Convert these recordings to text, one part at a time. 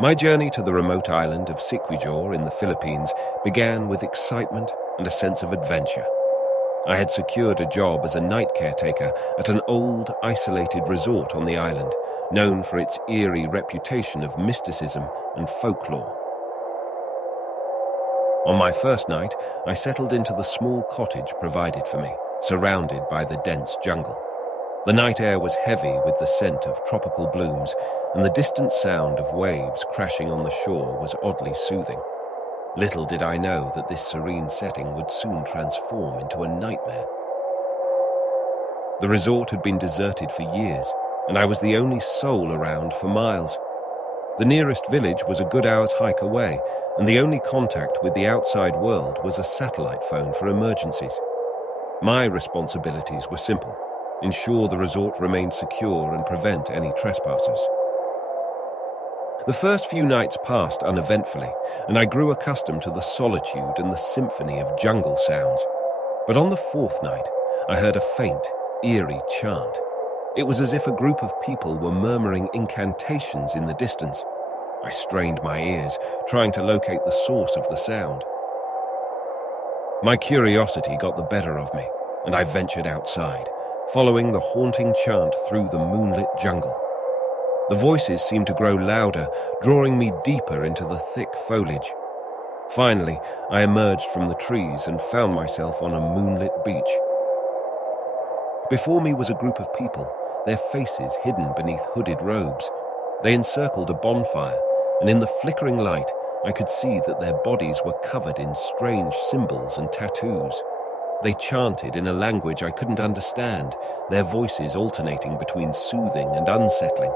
My journey to the remote island of Siquijor in the Philippines began with excitement and a sense of adventure. I had secured a job as a night caretaker at an old, isolated resort on the island, known for its eerie reputation of mysticism and folklore. On my first night, I settled into the small cottage provided for me, surrounded by the dense jungle. The night air was heavy with the scent of tropical blooms, and the distant sound of waves crashing on the shore was oddly soothing. Little did I know that this serene setting would soon transform into a nightmare. The resort had been deserted for years, and I was the only soul around for miles. The nearest village was a good hour's hike away, and the only contact with the outside world was a satellite phone for emergencies. My responsibilities were simple: ensure the resort remained secure and prevent any trespassers. The first few nights passed uneventfully, and I grew accustomed to the solitude and the symphony of jungle sounds. But on the fourth night, I heard a faint, eerie chant. It was as if a group of people were murmuring incantations in the distance. I strained my ears, trying to locate the source of the sound. My curiosity got the better of me, and I ventured outside, following the haunting chant through the moonlit jungle. The voices seemed to grow louder, drawing me deeper into the thick foliage. Finally, I emerged from the trees and found myself on a moonlit beach. Before me was a group of people, their faces hidden beneath hooded robes. They encircled a bonfire, and in the flickering light, I could see that their bodies were covered in strange symbols and tattoos. They chanted in a language I couldn't understand, their voices alternating between soothing and unsettling.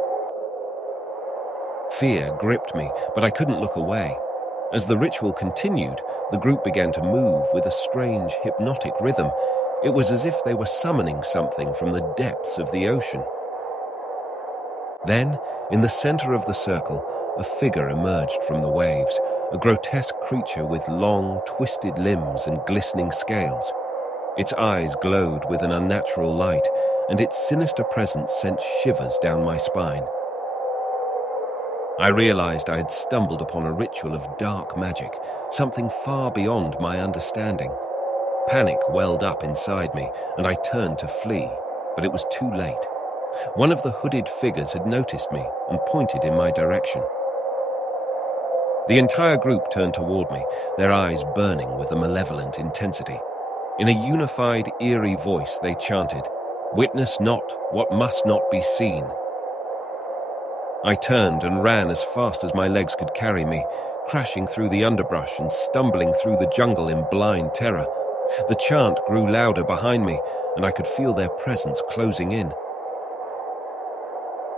Fear gripped me, but I couldn't look away. As the ritual continued, the group began to move with a strange, hypnotic rhythm. It was as if they were summoning something from the depths of the ocean. Then, in the center of the circle, a figure emerged from the waves, a grotesque creature with long, twisted limbs and glistening scales. Its eyes glowed with an unnatural light, and its sinister presence sent shivers down my spine. I realized I had stumbled upon a ritual of dark magic, something far beyond my understanding. Panic welled up inside me, and I turned to flee, but it was too late. One of the hooded figures had noticed me and pointed in my direction. The entire group turned toward me, their eyes burning with a malevolent intensity. In a unified, eerie voice, they chanted, "Witness not what must not be seen." I turned and ran as fast as my legs could carry me, crashing through the underbrush and stumbling through the jungle in blind terror. The chant grew louder behind me, and I could feel their presence closing in.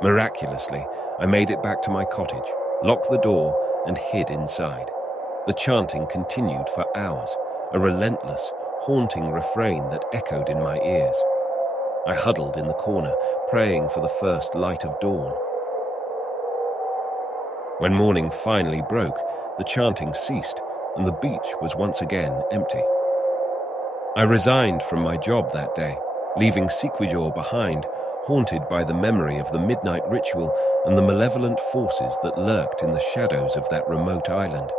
Miraculously, I made it back to my cottage, locked the door, and hid inside. The chanting continued for hours, a relentless, haunting refrain that echoed in my ears. I huddled in the corner, praying for the first light of dawn. When morning finally broke, the chanting ceased, and the beach was once again empty. I resigned from my job that day, leaving Siquijor behind, haunted by the memory of the midnight ritual and the malevolent forces that lurked in the shadows of that remote island.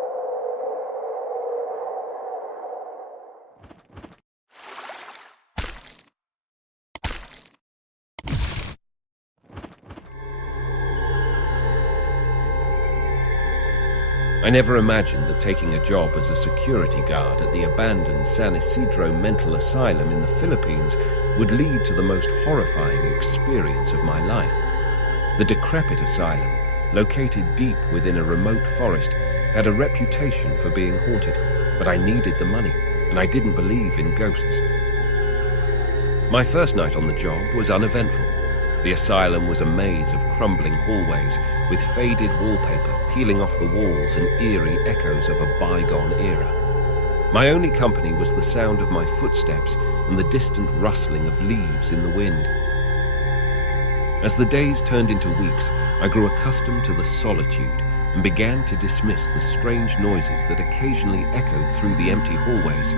I never imagined that taking a job as a security guard at the abandoned San Isidro Mental Asylum in the Philippines would lead to the most horrifying experience of my life. The decrepit asylum, located deep within a remote forest, had a reputation for being haunted, but I needed the money, and I didn't believe in ghosts. My first night on the job was uneventful. The asylum was a maze of crumbling hallways with faded wallpaper peeling off the walls and eerie echoes of a bygone era. My only company was the sound of my footsteps and the distant rustling of leaves in the wind. As the days turned into weeks, I grew accustomed to the solitude and began to dismiss the strange noises that occasionally echoed through the empty hallways.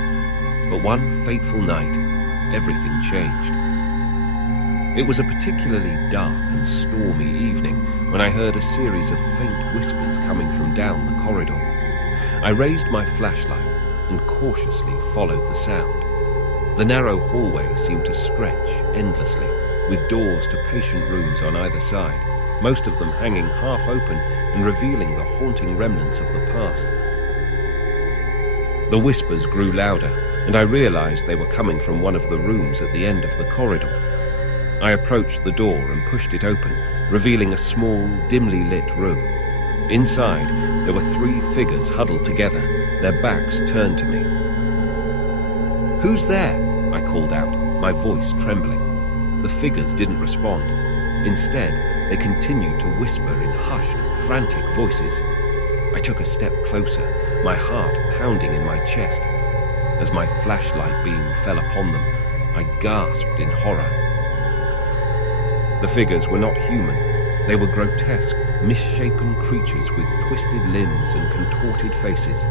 But one fateful night, everything changed. It was a particularly dark and stormy evening when I heard a series of faint whispers coming from down the corridor. I raised my flashlight and cautiously followed the sound. The narrow hallway seemed to stretch endlessly, with doors to patient rooms on either side, most of them hanging half open and revealing the haunting remnants of the past. The whispers grew louder, and I realized they were coming from one of the rooms at the end of the corridor. I approached the door and pushed it open, revealing a small, dimly lit room. Inside, there were 3 figures huddled together, their backs turned to me. "Who's there?" I called out, my voice trembling. The figures didn't respond. Instead, they continued to whisper in hushed, frantic voices. I took a step closer, my heart pounding in my chest. As my flashlight beam fell upon them, I gasped in horror. The figures were not human. They were grotesque, misshapen creatures with twisted limbs and contorted faces.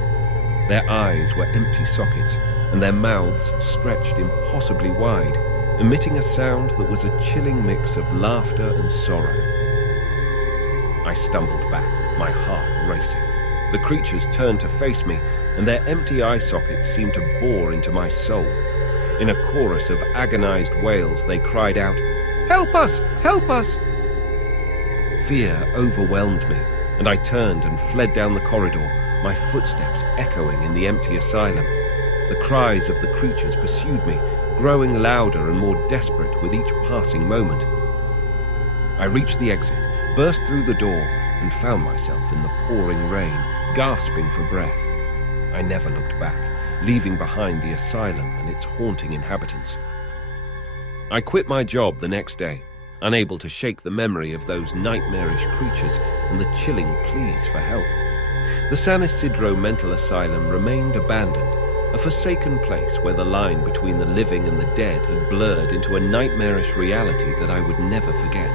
Their eyes were empty sockets, and their mouths stretched impossibly wide, emitting a sound that was a chilling mix of laughter and sorrow. I stumbled back, my heart racing. The creatures turned to face me, and their empty eye sockets seemed to bore into my soul. In a chorus of agonized wails, they cried out, "Help us! Help us!" Fear overwhelmed me, and I turned and fled down the corridor, my footsteps echoing in the empty asylum. The cries of the creatures pursued me, growing louder and more desperate with each passing moment. I reached the exit, burst through the door, and found myself in the pouring rain, gasping for breath. I never looked back, leaving behind the asylum and its haunting inhabitants. I quit my job the next day, unable to shake the memory of those nightmarish creatures and the chilling pleas for help. The San Isidro Mental Asylum remained abandoned, a forsaken place where the line between the living and the dead had blurred into a nightmarish reality that I would never forget.